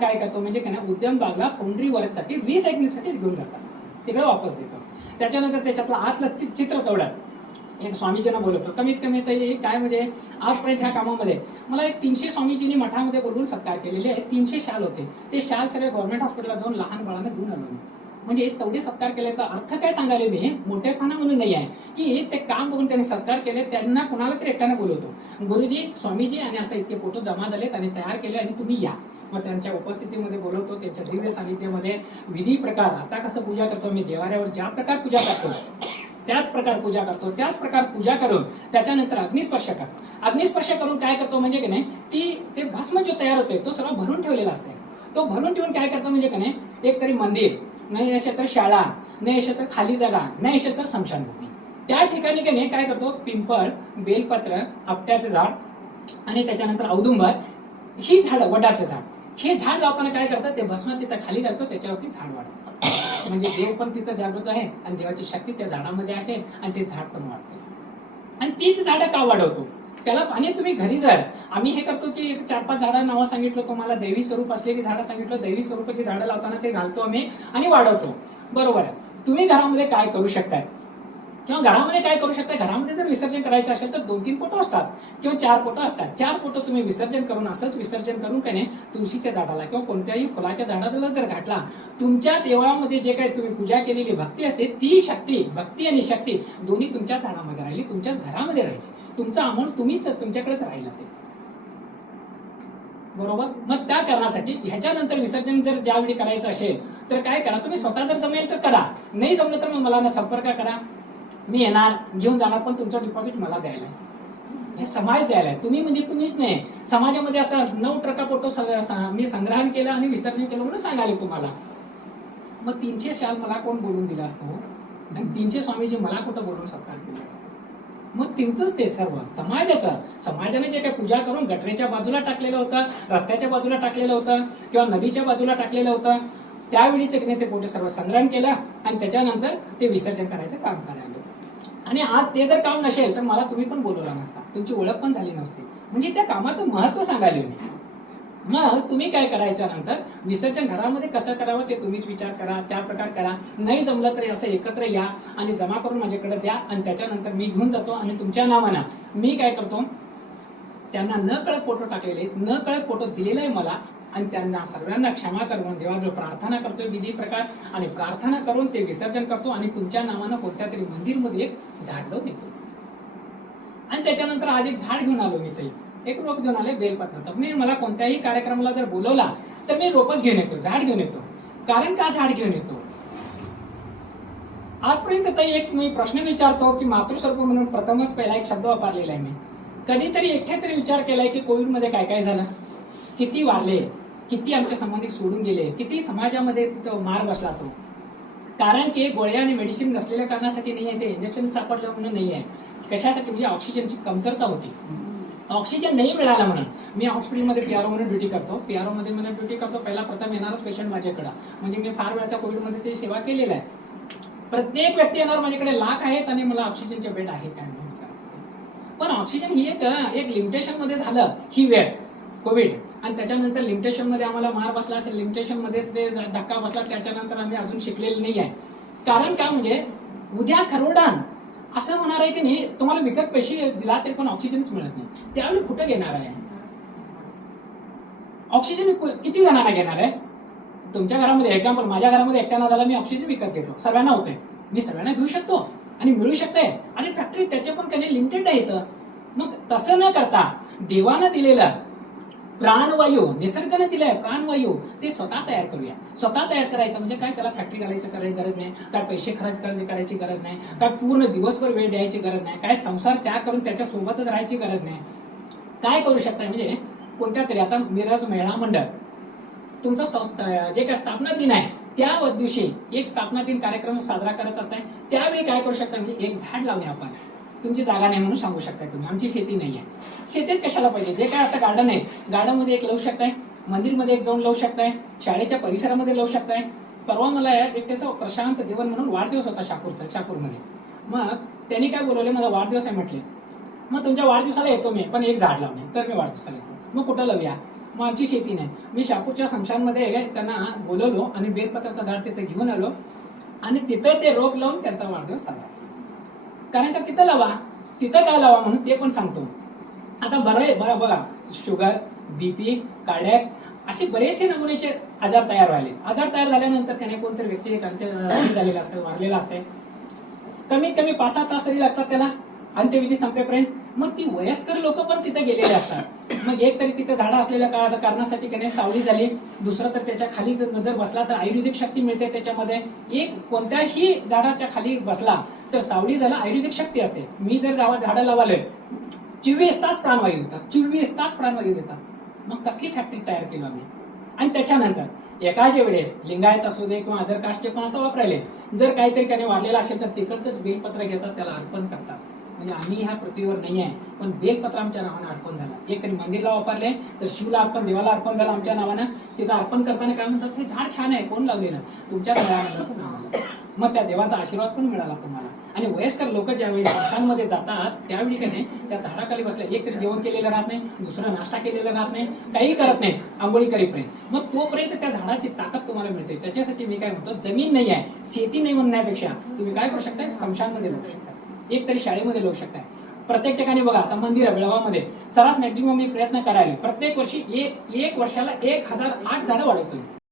काय करतो? म्हणजे काय ना उद्यम बागला फाउंड्री वर्कसाठी रिसायकलिंगसाठी घेऊन जातात. तिकडे वापस देतो. त्याच्यानंतर त्याच्यातलं आतलं चित्र तोडत एक स्वामीजींना बोलवतो कमीत कमी तरी काय म्हणजे आजपर्यंत ह्या कामामध्ये. मला एक तीनशे स्वामीजींनी मठामध्ये बोलवून सत्कार केलेले आहे तीनशे शाल होते. ते शाल सगळे गव्हर्नमेंट हॉस्पिटलला जाऊन लहान बाळांना देऊन आलो मी. म्हणजे तेवढे सत्कार केल्याचा अर्थ काय सांगायला मी? मोठेपणा म्हणून नाही आहे. की ते काम बघून त्यांनी सत्कार केले त्यांना कुणाला तरी एकट्याने बोलवतो. गुरुजी स्वामीजी आणि असं इतके फोटो जमा झालेत आणि तयार केले आणि तुम्ही या. मग त्यांच्या उपस्थितीमध्ये बोलवतो त्यांच्या दिव्य सानिध्यामध्ये विधी प्रकार. आता कसं पूजा करतो मी? देवाऱ्यावर ज्या प्रकार पूजा करतो त्याच प्रकार पूजा करतो त्याच प्रकार पूजा करून त्याच्यानंतर अग्निस्पर्श करतो. अग्निस्पर्श करून काय करतो म्हणजे की नाही ती ते भस्म जो तयार होते तो सर्व भरून ठेवलेला असते तो भरून ठेवून काय करतो म्हणजे की नाही एक तरी मंदिर नाही असेल तर शाळा नाही असेल तर खाली जागा नाही असेल तर स्मशानभूमी त्या ठिकाणी की नाही काय करतो पिंपळ बेलपत्र आपट्याचं झाड आणि त्याच्यानंतर औदुंबर ही झाडं वडाचं झाड. हे झाड लावताना काय करतात? ते भस्म तिथं खाली घालतो त्याच्यावरती झाड वाढतं म्हणजे देव पण तिथं जागृत आहे आणि देवाची शक्ती त्या झाडामध्ये आहे आणि ते झाड पण वाढते. आणि तीच झाडं का वाढवतो? त्याला आणि तुम्ही घरी जाल आम्ही हे करतो की चार पाच झाडं नावं सांगितलं तुम्हाला दैवी स्वरूप असलेली झाडं सांगितलं दैवी स्वरूपाची झाडं लावताना ते घालतो आम्ही आणि वाढवतो. बरोबर आहे. तुम्ही घरामध्ये काय करू शकताय? किंवा घरामध्ये काय करू शकता घरामध्ये जर विसर्जन करायचं असेल तर दोन तीन फोटो असतात किंवा चार फोटो असतात. चार फोटो तुम्ही विसर्जन करून असंच विसर्जन करून काय नाही तुळशीच्या झाडाला किंवा कोणत्याही फुलाच्या झाडाला जर घातला तुमच्या देवामध्ये जे काही तुम्ही पूजा केलेली भक्ती असते ती शक्ती भक्ती आणि शक्ती दोन्ही तुमच्या झाडामध्ये राहिली तुमच्याच घरामध्ये राहिली. तुमचा अमाऊंट तुम्हीच तुमच्याकडेच राहिला ते. बरोबर? मग त्या कारणासाठी ह्याच्यानंतर विसर्जन जर ज्यावेळी करायचं असेल तर काय करा तुम्ही? स्वतः जर जमेल तर करा. नाही जमलं तर मग मला ना संपर्क करा. मी येणार घेऊन जाणार पण तुमचं डिपॉझिट मला द्यायला आहे. हे समाज द्यायला आहे. तुम्ही म्हणजे तुम्हीच नाही. समाजामध्ये आता नऊ ट्रका फोटो मी संग्रहण केलं आणि विसर्जन केलं म्हणून सांगायला तुम्हाला. मग तीनशे शाल मला कोण बोलून दिला असतो हो? आणि तीनशे स्वामीजी मला कुठं बोलून सत्कार असतो? मग तुमचंच ते सर्व समाजाचं. समाजाने जे काही पूजा करून गटरेच्या बाजूला टाकलेलं होतं रस्त्याच्या बाजूला टाकलेलं होतं किंवा नदीच्या बाजूला टाकलेलं होतं त्यावेळीच की नाही ते पोटे सर्व संग्रहण केलं आणि त्याच्यानंतर ते विसर्जन करायचं काम करायला आणि आज ते जर काम नसेल तर मला तुम्ही पण बोलवला नसता. तुमची ओळख पण झाली नसती. म्हणजे त्या कामाचं महत्त्व सांगायला मी मग तुम्ही काय करायच्या नंतर विसर्जन घरामध्ये कसं करावं ते तुम्हीच विचार करा त्या प्रकार करा. नाही जमलं तरी असं एकत्र या आणि जमा करून माझ्याकडे द्या आणि त्याच्यानंतर मी घेऊन जातो आणि तुमच्या नावाना. मी काय करतो? त्यांना न कळत फोटो टाकलेले न कळत फोटो दिलेला आहे मला. आणि त्यांना सर्वांना क्षमा करून देवाजवळ प्रार्थना करतोय विधी प्रकार. आणि प्रार्थना करून ते विसर्जन करतो आणि तुमच्या नावानं कोणत्या तरी मंदिरमध्ये एक झाड लावून येतो आणि त्याच्यानंतर आज एक झाड घेऊन आलो मी ते एक रोप घेऊन आले बेलपत्राचं. मी मला कोणत्याही कार्यक्रमाला जर बोलवला तर मी रोपच घेऊन येतो झाड घेऊन येतो. कारण का झाड घेऊन येतो? आजपर्यंत ताई एक मी प्रश्न विचारतो की मातृस्वरूप म्हणून प्रथमच पहिला एक शब्द वापरलेला आहे मी. कधीतरी एकट्या तरी विचार केलाय की कोविडमध्ये काय काय झालं? किती वारले किती आमचे संबंधित सोडून गेले? किती समाजामध्ये तिथं मार बसला तो? कारण की गोळ्या आणि मेडिसिन नसलेल्या कारणासाठी नाही आहे ते इंजेक्शन सापडलं म्हणून नाही आहे. कशासाठी? म्हणजे ऑक्सिजनची कमतरता होती. ऑक्सिजन नाही मिळाला म्हणून. मी हॉस्पिटलमध्ये पी आर म्हणून ड्युटी करतो. पीआरओ मध्ये म्हणून ड्युटी करतो पहिला प्रथम येणारच पेशंट माझ्याकडं. म्हणजे मी फार वेळा त्या कोविडमध्ये ते सेवा केलेल्या आहे. प्रत्येक व्यक्ती येणार माझ्याकडे लाख आहेत आणि मला ऑक्सिजनचे बेड आहे काय म्हणून विचारते. पण ऑक्सिजन ही एक एक लिमिटेशनमध्ये झालं ही वेळ कोविड आणि त्याच्यानंतर लिमिटेशनमध्ये आम्हाला मार बसला असेल लिमिटेशन मध्येच ते धक्का बसला त्याच्यानंतर आम्ही अजून शिकलेले नाही आहे. कारण का म्हणजे उद्या खरोडान असं होणार आहे की नाही तुम्हाला विकत पैसे दिला तरी पण ऑक्सिजनच मिळत नाही. त्यावेळी कुठं घेणार आहे? ऑक्सिजन किती जणांना घेणार आहे? तुमच्या घरामध्ये एक्झाम्पल माझ्या घरामध्ये एकट्यानं झाला मी ऑक्सिजन विकत घेतो. सर्वांना होते. मी सर्वांना घेऊ शकतो. आणि मिळू शकते. आणि फॅक्टरी त्याचे पण काही लिमिटेड आहे इथं. मग तसं न करता देवानं दिलेलं प्राणवायू निसर्गाने दिलाय प्राणवायू ते स्वतः तयार करूया. स्वतः तयार करायचं म्हणजे काय? त्याला फॅक्टरी घालायचं करायची गरज नाही काय पैसे खर्च करायची गरज नाही काय पूर्ण दिवसभर वेळ द्यायची गरज नाही काय संसार त्याग करून त्याच्या सोबतच राहायची गरज नाही. काय करू शकताय? म्हणजे कोणत्या तरी आता मिरज महिला मंडळ. तुमचं संस्था जे काय स्थापना दिन आहे त्या दिवशी एक स्थापना दिन कार्यक्रम साजरा करत असताय. त्यावेळी काय करू शकता म्हणजे एक झाड लावणे आपण. तुमची जागा नाही म्हणून सांगू शकताय तुम्ही. आमची शेती नाही आहे शेतीच कशाला पाहिजे? जे काय आता गार्डन आहे गार्डनमध्ये एक लावू शकताय मंदिरमध्ये एक जाऊन लावू शकताय शाळेच्या परिसरामध्ये लावू शकताय. परवा मला एक त्याचा प्रशांत देवन म्हणून वाढदिवस होता शापूरचा शापूरमध्ये मग त्यांनी काय बोलवले? माझा वाढदिवस आहे म्हटले. मग तुमच्या वाढदिवसाला येतो मी पण एक झाड लावणे तर मी वाढदिवसाला येतो. मग कुठं लावूया? मग आमची शेती नाही. मी शापूरच्या स्मशानमध्ये त्यांना बोलवलो आणि बेलपत्राचं झाड तिथे घेऊन आलो. आणि तिथं ते रोप लावून त्यांचा वाढदिवस साजरा कारण का तिथं लावा तिथं काय लावा म्हणून ते पण सांगतो. आता बरं आहे बघा बघा शुगर बीपी कार्डॅक असे बरेचसे नमुन्याचे आजार तयार व्हायले आजार तयार झाल्यानंतर त्याने कोणतरी व्यक्ती एक अंत्य झालेला असतं वारलेला असते कमीत कमी पाच सहा तास तरी लागतात त्याला. अंत्यविधी संपेपर्यंत मग ती वयस्कर लोक पण तिथे गेलेले असतात. मग एक तरी तिथे झाडं असलेल्या का कारणासाठी त्याने सावली झाली दुसरं तर त्याच्याखाली जर बसला तर आयुर्वेदिक शक्ती मिळते त्याच्यामध्ये. एक कोणत्याही झाडाच्या खाली बसला तर सावली झाला आयुर्वेदिक शक्ती असते. मी जर जावा झाडं लावालोय चोवीस तास प्राणवायू देतात चोवीस तास प्राणवायू देतात. मग कसली फॅक्टरी तयार केली आम्ही? आणि त्याच्यानंतर एकाच वेळेस लिंगायत असू दे किंवा अदर कास्टचे पण आता वापरायले. जर काहीतरी त्याने वाढलेलं असेल तर तिकडचंच बेलपत्र घेतात त्याला अर्पण करतात. म्हणजे आम्ही ह्या पृथ्वीवर नाही आहे. पण बेलपत्र आमच्या नावानं अर्पण झाला. एक तरी मंदिरला वापरले तर शिवला अर्पण देवाला अर्पण झालं आमच्या नावानं. तिथं अर्पण करताना काय म्हणतात हे झाड छान आहे कोण लावलेलं तुमच्या नावाचं नाव आलं. मग त्या देवाचा आशीर्वाद पण मिळाला तुम्हाला. आणि वयस्कर लोक ज्यावेळी स्मशानमध्ये जातात त्यावेळी का नाही त्या झाडाखाली बसल्या. एक तरी जेवण केलेलं राहत नाही दुसरा नाश्ता केलेला राहत नाही काही करत नाही आंघोळी करीपर्यंत मग तोपर्यंत त्या झाडाची ताकद तुम्हाला मिळते. त्याच्यासाठी मी काय म्हणतो जमीन नाही आहे शेती नाही म्हणण्यापेक्षा तुम्ही काय करू शकता स्मशानमध्ये बघू शकता एक तरी शाळेमध्ये लावू शकताय प्रत्येक ठिकाणी बघा आता मंदिर आहे बेळगावमध्ये सरास मॅक्झिमम मी प्रयत्न करायला प्रत्येक वर्षी एक एक वर्षाला एक हजार आठ झाडं वाढवतो मी.